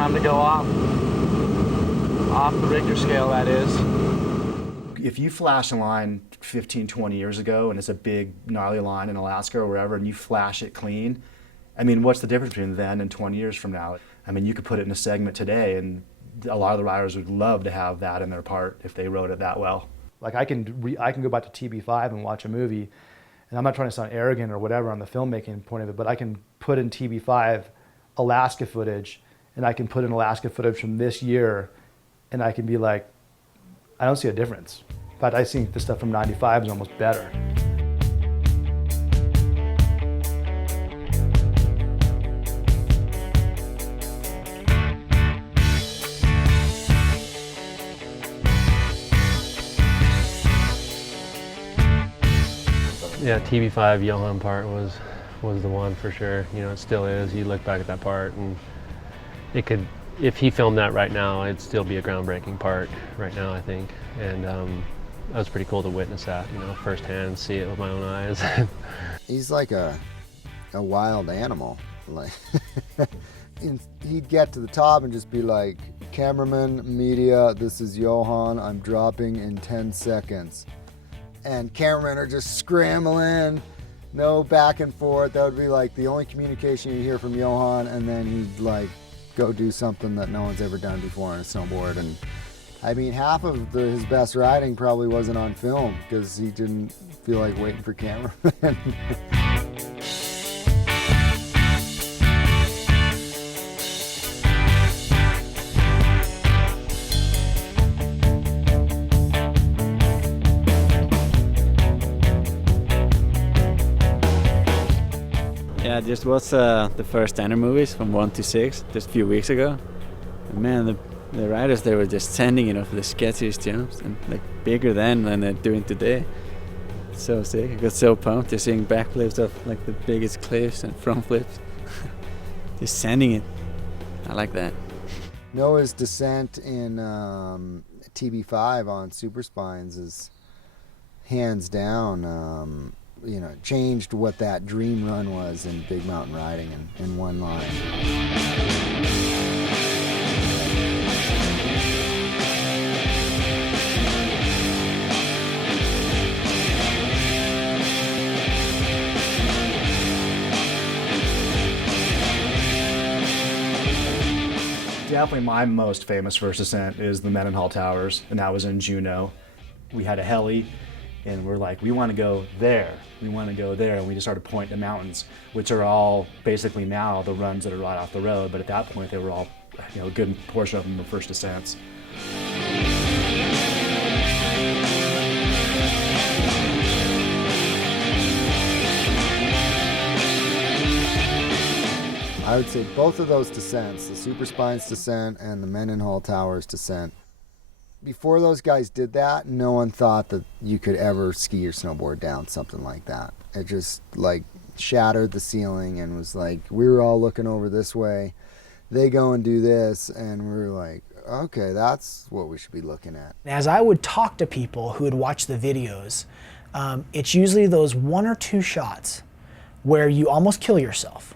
time to go off the Richter scale, that is. If you flash a line 15, 20 years ago and it's a big gnarly line in Alaska or wherever and you flash it clean, I mean, what's the difference between then and 20 years from now? I mean, you could put it in a segment today and a lot of the riders would love to have that in their part if they rode it that well. Like I can go back to TB5 and watch a movie, and I'm not trying to sound arrogant or whatever on the filmmaking point of it, but I can put in TB5 Alaska footage, and I can put in Alaska footage from this year, and I can be like, I don't see a difference. In fact, I think the stuff from '95 is almost better. Yeah, TB5 Johan part was the one for sure. You know, it still is. You look back at that part and it could, if he filmed that right now, it'd still be a groundbreaking part right now, I think. And that was pretty cool to witness that, you know, firsthand, see it with my own eyes. He's like a wild animal. Like he'd get to the top and just be like, cameraman, media, this is Johan, I'm dropping in 10 seconds. And cameramen are just scrambling, no back and forth. That would be like the only communication you hear from Johan, and then he'd like go do something that no one's ever done before on a snowboard. And I mean, half of his best riding probably wasn't on film because he didn't feel like waiting for cameramen. Yeah, I just watched the first Tanner movies from 1 to 6 just a few weeks ago. And man, the riders, they were just sending it off the sketchiest jumps and like bigger than they're doing today. So sick. I got so pumped just seeing backflips off like the biggest cliffs and front flips. Just sending it. I like that. Noah's descent in TB5 on Super Spines is hands down, you know, changed what that dream run was in big mountain riding in one line. Definitely my most famous first ascent is the Mendenhall Towers, and that was in Juneau. We had a heli, and we're like, we want to go there, we want to go there, and we just started pointing the mountains, which are all basically now the runs that are right off the road, but at that point they were all, you know, a good portion of them were first ascents. I would say both of those descents, the Super Spines descent and the Mendenhall Towers descent, before those guys did that, no one thought that you could ever ski or snowboard down something like that. It just like shattered the ceiling and was like, we were all looking over this way, they go and do this, and we were like, okay, that's what we should be looking at. As I would talk to people who had watched the videos, it's usually those 1 or 2 shots where you almost kill yourself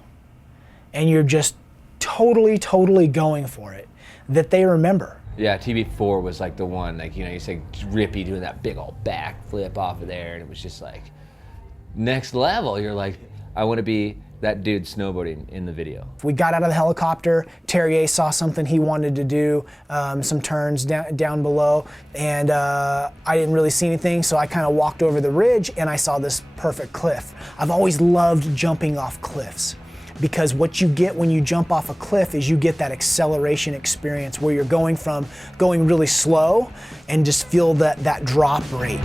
and you're just totally going for it that they remember. Yeah, TB4 was like the one, like, you know, you say Rippy doing that big old back flip off of there, and it was just like next level. You're like, I want to be that dude snowboarding in the video. We got out of the helicopter, Terrier saw something he wanted to do, some turns down below, and I didn't really see anything, so I kind of walked over the ridge and I saw this perfect cliff. I've always loved jumping off cliffs, because what you get when you jump off a cliff is you get that acceleration experience where you're going from going really slow and just feel that drop rate.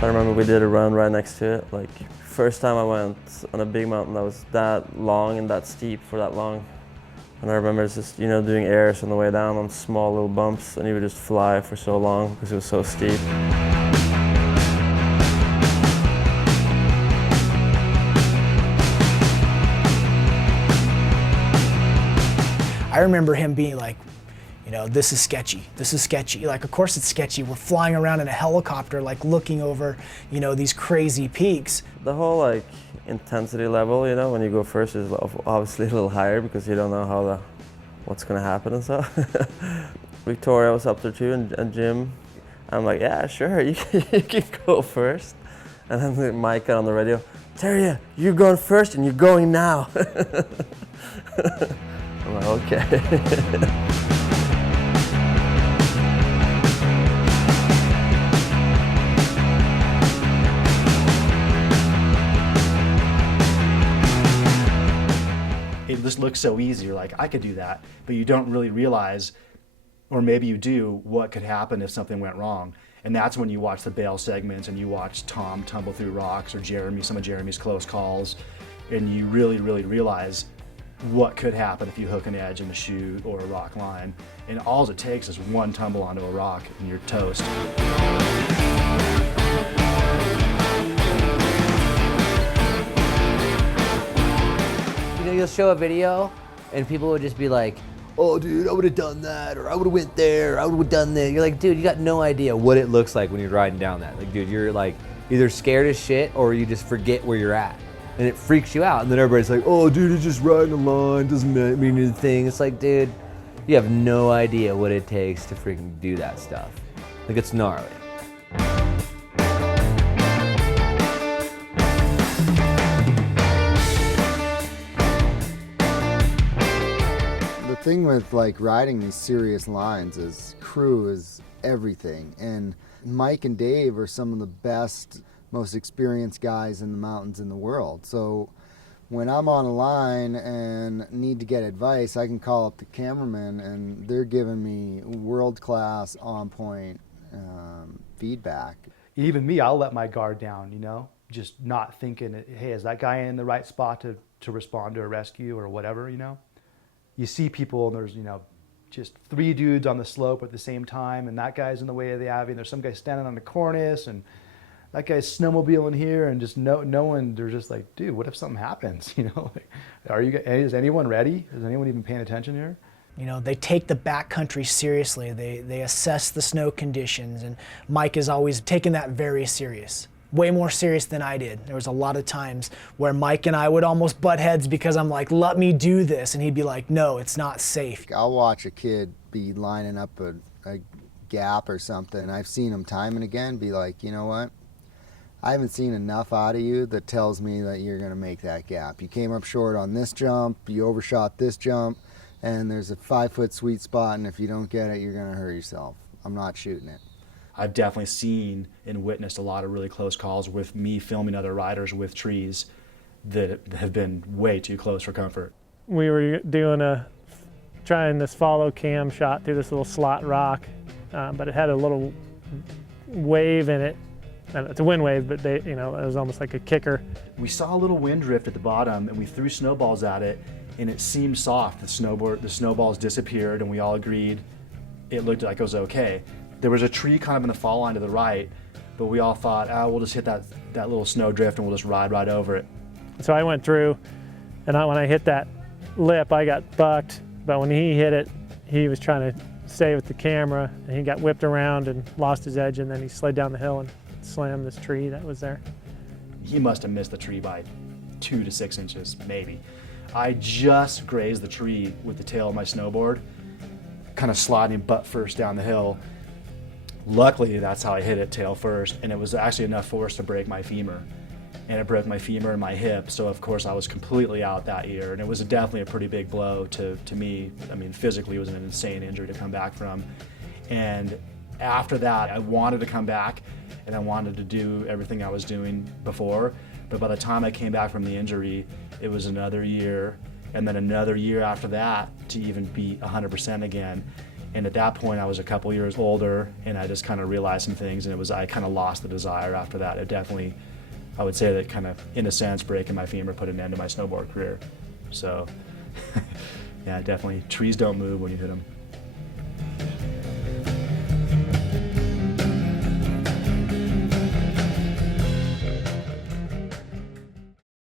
So I remember we did a run right next to it. Like, first time I went on a big mountain that was that long and that steep for that long. And I remember just, you know, doing airs on the way down on small little bumps, and you would just fly for so long because it was so steep. I remember him being like, you know, this is sketchy, this is sketchy. Like, of course it's sketchy. We're flying around in a helicopter, like looking over, you know, these crazy peaks. The whole like intensity level, you know, when you go first is obviously a little higher because you don't know what's gonna happen and stuff. Victoria was up there too, and Jim. I'm like, yeah, sure, you can go first. And then Mike got on the radio, Terry, you're going first and you're going now. I'm like, okay. It just looks so easy. You're like, I could do that, but you don't really realize, or maybe you do, what could happen if something went wrong. And that's when you watch the bail segments and you watch Tom tumble through rocks, or Jeremy, some of Jeremy's close calls, and you really, really realize what could happen if you hook an edge in a chute or a rock line. And all it takes is one tumble onto a rock and you're toast. You know, you'll show a video and people would just be like, oh dude, I would have done that, or I would have went there, or I would have done this. You're like, dude, you got no idea what it looks like when you're riding down that. Like, dude, you're like either scared as shit or you just forget where you're at. And it freaks you out. And then everybody's like, oh dude, it's just riding a line, doesn't mean anything. It's like, dude, you have no idea what it takes to freaking do that stuff. Like, it's gnarly. The thing with like riding these serious lines is crew is everything, and Mike and Dave are some of the best, most experienced guys in the mountains in the world. So when I'm on a line and need to get advice, I can call up the cameraman and they're giving me world-class, on-point feedback. Even me, I'll let my guard down, you know, just not thinking, hey, is that guy in the right spot to respond to a rescue or whatever, you know? You see people and there's, you know, just 3 dudes on the slope at the same time, and that guy's in the way of the Abbey, and there's some guy standing on the cornice, and that guy's snowmobiling here, and just no one, they're just like, dude, what if something happens, you know? Like, is anyone ready? Is anyone even paying attention here? You know, they take the backcountry seriously. They assess the snow conditions, and Mike has always taken that very serious. Way more serious than I did. There was a lot of times where Mike and I would almost butt heads because I'm like, let me do this. And he'd be like, no, it's not safe. I'll watch a kid be lining up a gap or something. I've seen him time and again be like, you know what? I haven't seen enough out of you that tells me that you're gonna make that gap. You came up short on this jump, you overshot this jump, and there's a 5-foot sweet spot, and if you don't get it, you're gonna hurt yourself. I'm not shooting it. I've definitely seen and witnessed a lot of really close calls with me filming other riders with trees that have been way too close for comfort. We were trying this follow cam shot through this little slot rock, but it had a little wave in it. It's a wind wave, but it was almost like a kicker. We saw a little wind drift at the bottom, and we threw snowballs at it, and it seemed soft. The snowballs disappeared, and we all agreed it looked like it was okay. There was a tree kind of in the fall line to the right, but we all thought, we'll just hit that little snow drift and we'll just ride right over it. So I went through, and when I hit that lip, I got bucked, but when he hit it, he was trying to stay with the camera, and he got whipped around and lost his edge, and then he slid down the hill and slammed this tree that was there. He must have missed the tree by 2 to 6 inches, maybe. I just grazed the tree with the tail of my snowboard, kind of sliding butt first down the hill. Luckily, that's how I hit it, tail first, and it was actually enough force to break my femur. And it broke my femur and my hip, so of course I was completely out that year, and it was definitely a pretty big blow to me. I mean, physically it was an insane injury to come back from. And after that, I wanted to come back, and I wanted to do everything I was doing before, but by the time I came back from the injury, it was another year, and then another year after that to even be 100% again. And at that point, I was a couple years older, and I just kind of realized some things, and I kind of lost the desire after that. It definitely, I would say that kind of, in a sense, breaking my femur put an end to my snowboard career. So, yeah, definitely, trees don't move when you hit them.